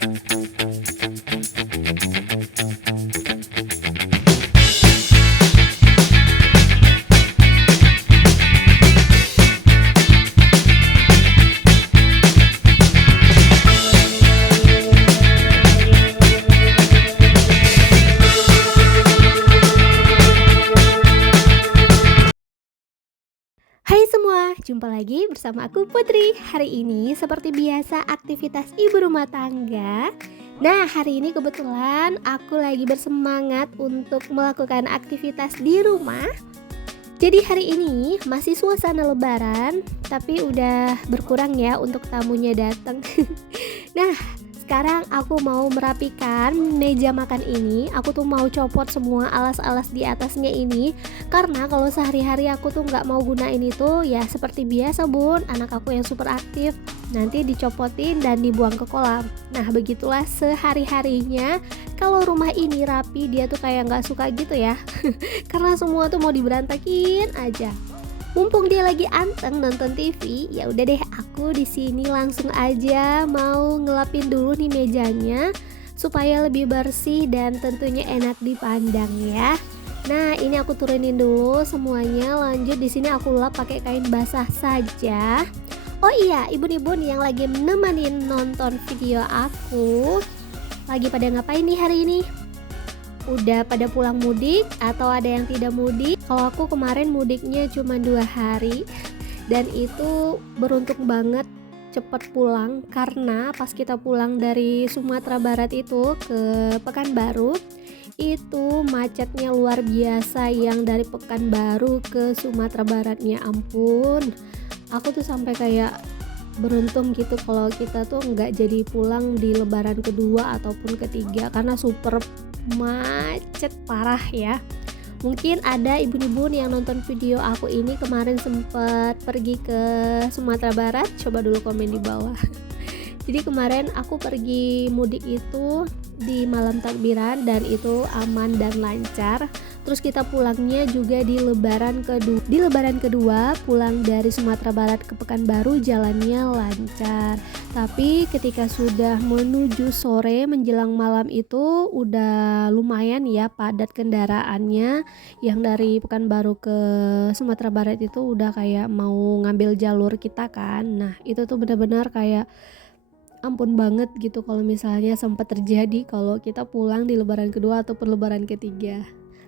Hai semua, jumpa lagi bersama aku Putri. Hari ini seperti biasa aktivitas ibu rumah tangga. Nah, hari ini kebetulan aku lagi bersemangat untuk melakukan aktivitas di rumah. Jadi hari ini masih suasana lebaran, tapi udah berkurang ya untuk tamunya datang. Nah, sekarang aku mau merapikan meja makan ini. Aku tuh mau copot semua alas-alas di atasnya ini, karena kalau sehari-hari aku tuh nggak mau gunain itu. Ya seperti biasa bun, anak aku yang super aktif nanti dicopotin dan dibuang ke kolam. Nah begitulah sehari-harinya. Kalau rumah ini rapi, dia tuh kayak nggak suka gitu ya. Karena semua tuh mau diberantakin aja. Mumpung dia lagi anteng nonton TV, ya udah deh aku di sini langsung aja mau ngelapin dulu nih mejanya supaya lebih bersih dan tentunya enak dipandang ya. Nah, ini aku turunin dulu semuanya. Lanjut di sini aku lap pakai kain basah saja. Oh iya, ibu-ibu nih yang lagi nemenin nonton video aku, lagi pada ngapain nih hari ini? Udah pada pulang mudik atau ada yang tidak mudik? Kalau aku kemarin mudiknya cuma 2 hari dan itu beruntung banget cepet pulang, karena pas kita pulang dari Sumatera Barat itu ke Pekanbaru itu macetnya luar biasa. Yang dari Pekanbaru ke Sumatera Baratnya ampun, aku tuh sampai kayak beruntung gitu kalau kita tuh nggak jadi pulang di lebaran kedua ataupun ketiga karena super macet parah ya. Mungkin ada ibu-ibu yang nonton video aku ini kemarin sempat pergi ke Sumatera Barat, coba dulu komen di bawah. Jadi kemarin aku pergi mudik itu di malam takbiran dan itu aman dan lancar. Terus kita pulangnya juga di lebaran kedua. Di lebaran kedua pulang dari Sumatera Barat ke Pekanbaru jalannya lancar. Tapi ketika sudah menuju sore menjelang malam itu udah lumayan ya padat kendaraannya. Yang dari Pekanbaru ke Sumatera Barat itu udah kayak mau ngambil jalur kita kan. Nah, itu tuh benar-benar kayak ampun banget gitu kalau misalnya sempat terjadi kalau kita pulang di lebaran kedua ataupun lebaran ketiga.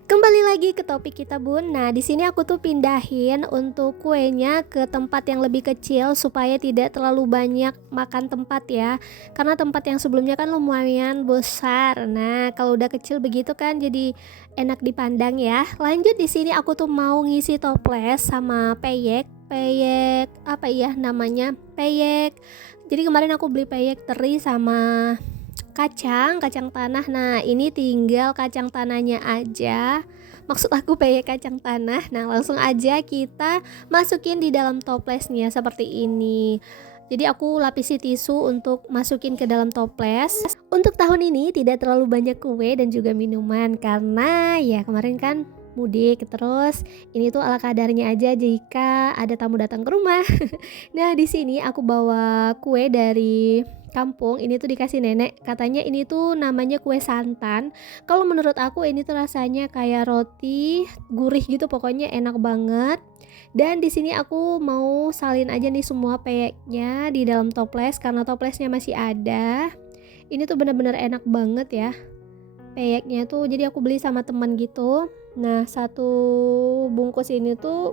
Kembali lagi ke topik kita bun. Nah di sini aku tuh pindahin untuk kuenya ke tempat yang lebih kecil supaya tidak terlalu banyak makan tempat ya. Karena tempat yang sebelumnya kan lumayan besar. Nah kalau udah kecil begitu kan jadi enak dipandang ya. Lanjut di sini aku tuh mau ngisi toples sama peyek. Peyek apa ya namanya? Peyek. Jadi kemarin aku beli peyek teri sama kacang tanah. Nah ini tinggal kacang tanahnya aja, maksud aku peyek kacang tanah. Nah langsung aja kita masukin di dalam toplesnya seperti ini. Jadi aku lapisi tisu untuk masukin ke dalam toples. Untuk tahun ini tidak terlalu banyak kue dan juga minuman karena ya kemarin kan mudik, terus ini tuh ala kadarnya aja jika ada tamu datang ke rumah. Nah di sini aku bawa kue dari kampung, ini tuh dikasih nenek, katanya ini tuh namanya kue santan. Kalau menurut aku ini tuh rasanya kayak roti, gurih gitu, pokoknya enak banget. Dan di sini aku mau salin aja nih semua peyeknya di dalam toples karena toplesnya masih ada. Ini tuh bener-bener enak banget ya peyeknya tuh, jadi aku beli sama teman gitu. Nah satu bungkus ini tuh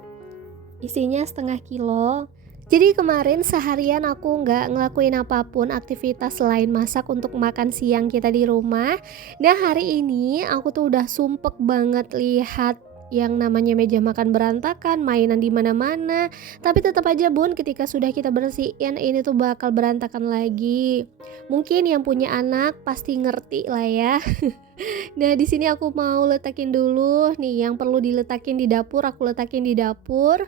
isinya 1/2 kilo. Jadi kemarin seharian aku nggak ngelakuin apapun aktivitas selain masak untuk makan siang kita di rumah. Nah hari ini aku tuh udah sumpek banget lihat yang namanya meja makan berantakan, mainan di mana-mana. Tapi tetap aja bun, ketika sudah kita bersihin ini tuh bakal berantakan lagi. Mungkin yang punya anak pasti ngerti lah ya. Nah di sini aku mau letakin dulu nih yang perlu diletakin di dapur, aku letakin di dapur.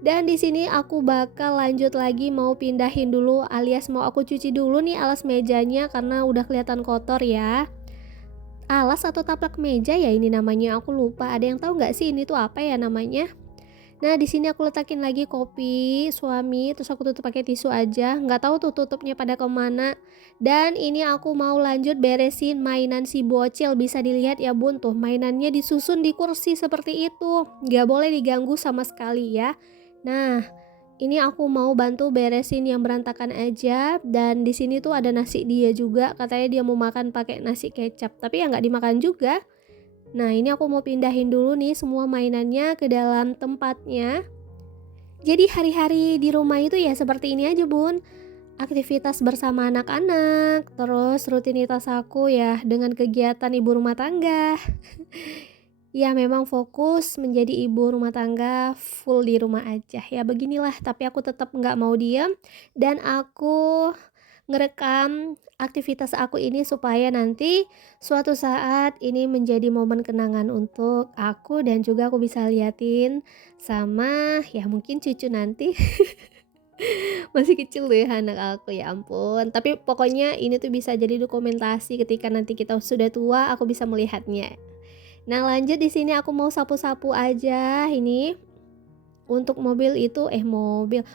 Dan di sini aku bakal lanjut lagi mau pindahin dulu alias mau aku cuci dulu nih alas mejanya karena udah kelihatan kotor ya. Alas atau taplak meja ya ini namanya, aku lupa. Ada yang tahu nggak sih ini tuh apa ya namanya? Nah, di sini aku letakin lagi kopi suami, terus aku tutup pakai tisu aja. Nggak tahu tuh tutupnya pada kemana. Dan ini aku mau lanjut beresin mainan si bocil. Bisa dilihat ya bun, tuh mainannya disusun di kursi seperti itu. Nggak boleh diganggu sama sekali ya. Nah, ini aku mau bantu beresin yang berantakan aja. Dan di sini tuh ada nasi dia juga. Katanya dia mau makan pakai nasi kecap. Tapi ya nggak dimakan juga. Nah, ini aku mau pindahin dulu nih semua mainannya ke dalam tempatnya. Jadi hari-hari di rumah itu ya seperti ini aja bun. Aktivitas bersama anak-anak, terus rutinitas aku ya dengan kegiatan ibu rumah tangga. Ya memang fokus menjadi ibu rumah tangga full di rumah aja. Ya beginilah, tapi aku tetap nggak mau diam. Dan aku ngerekam aktivitas aku ini supaya nanti suatu saat ini menjadi momen kenangan untuk aku dan juga aku bisa liatin sama ya mungkin cucu nanti. Masih kecil tuh ya anak aku, ya ampun. Tapi pokoknya ini tuh bisa jadi dokumentasi ketika nanti kita sudah tua aku bisa melihatnya. Nah, lanjut di sini aku mau sapu-sapu aja ini. Untuk mobil itu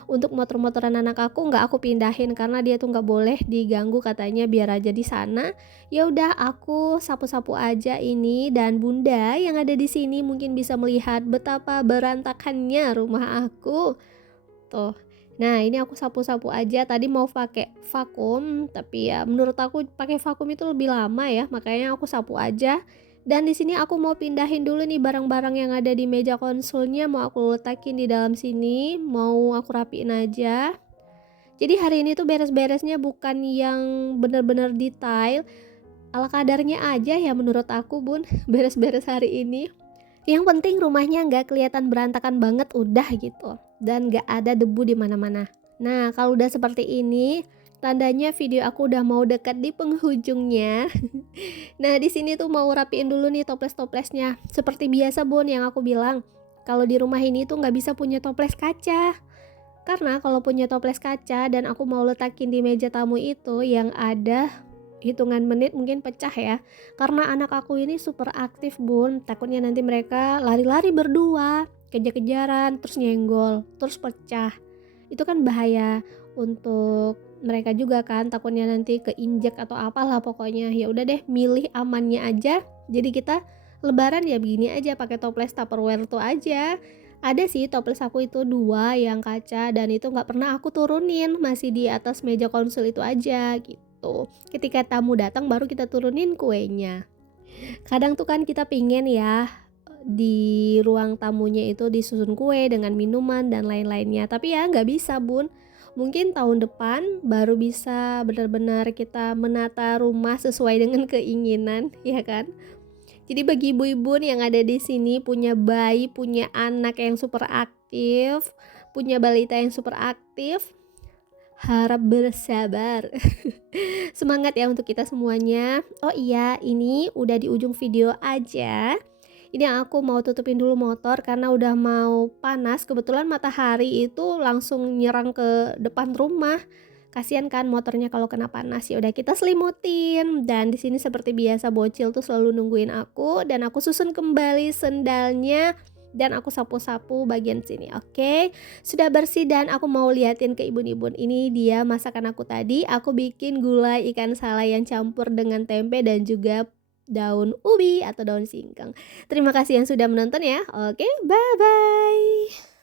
untuk motor-motoran anak aku nggak aku pindahin karena dia tuh nggak boleh diganggu katanya biar aja di sana. Ya udah aku sapu-sapu aja ini dan bunda yang ada di sini mungkin bisa melihat betapa berantakannya rumah aku. Tuh. Nah, ini aku sapu-sapu aja. Tadi mau pakai vakum, tapi ya menurut aku pakai vakum itu lebih lama ya, makanya aku sapu aja. Dan di sini aku mau pindahin dulu nih barang-barang yang ada di meja konsolnya, mau aku letakin di dalam sini, mau aku rapiin aja. Jadi hari ini tuh beres-beresnya bukan yang bener-bener detail, ala kadarnya aja ya menurut aku bun, beres-beres hari ini. Yang penting rumahnya nggak kelihatan berantakan banget udah gitu. Dan nggak ada debu di mana-mana. Nah, kalau udah seperti ini, tandanya video aku udah mau dekat di penghujungnya. Nah, di sini tuh mau rapiin dulu nih toples-toplesnya. Seperti biasa bun yang aku bilang, kalau di rumah ini tuh nggak bisa punya toples kaca. Karena kalau punya toples kaca dan aku mau letakin di meja tamu itu yang ada hitungan menit mungkin pecah ya. Karena anak aku ini super aktif bun, takutnya nanti mereka lari-lari berdua, kejar-kejaran, terus nyenggol, terus pecah. Itu kan bahaya untuk mereka juga kan, takutnya nanti keinjek atau apalah pokoknya. Ya udah deh, milih amannya aja. Jadi kita lebaran ya begini aja pakai toples Tupperware tuh aja. Ada sih toples aku itu 2 yang kaca dan itu nggak pernah aku turunin, masih di atas meja konsul itu aja gitu. Ketika tamu datang baru kita turunin kuenya. Kadang tuh kan kita pingin ya di ruang tamunya itu disusun kue dengan minuman dan lain-lainnya. Tapi ya nggak bisa bun. Mungkin tahun depan baru bisa benar-benar kita menata rumah sesuai dengan keinginan, ya kan? Jadi bagi ibu-ibu yang ada di sini punya bayi, punya anak yang super aktif, punya balita yang super aktif, harap bersabar. Semangat ya untuk kita semuanya. Oh iya, ini udah di ujung video aja. Ini aku mau tutupin dulu motor karena udah mau panas. Kebetulan matahari itu langsung nyerang ke depan rumah. Kasihan kan motornya kalau kena panas. Ya udah kita selimutin. Dan di sini seperti biasa bocil tuh selalu nungguin aku dan aku susun kembali sendalnya dan aku sapu-sapu bagian sini. Oke. Sudah bersih dan aku mau liatin ke ibun-ibun. Ini dia masakan aku tadi. Aku bikin gulai ikan salai yang campur dengan tempe dan juga daun ubi atau daun singkong. Terima kasih yang sudah menonton ya. Oke, bye bye.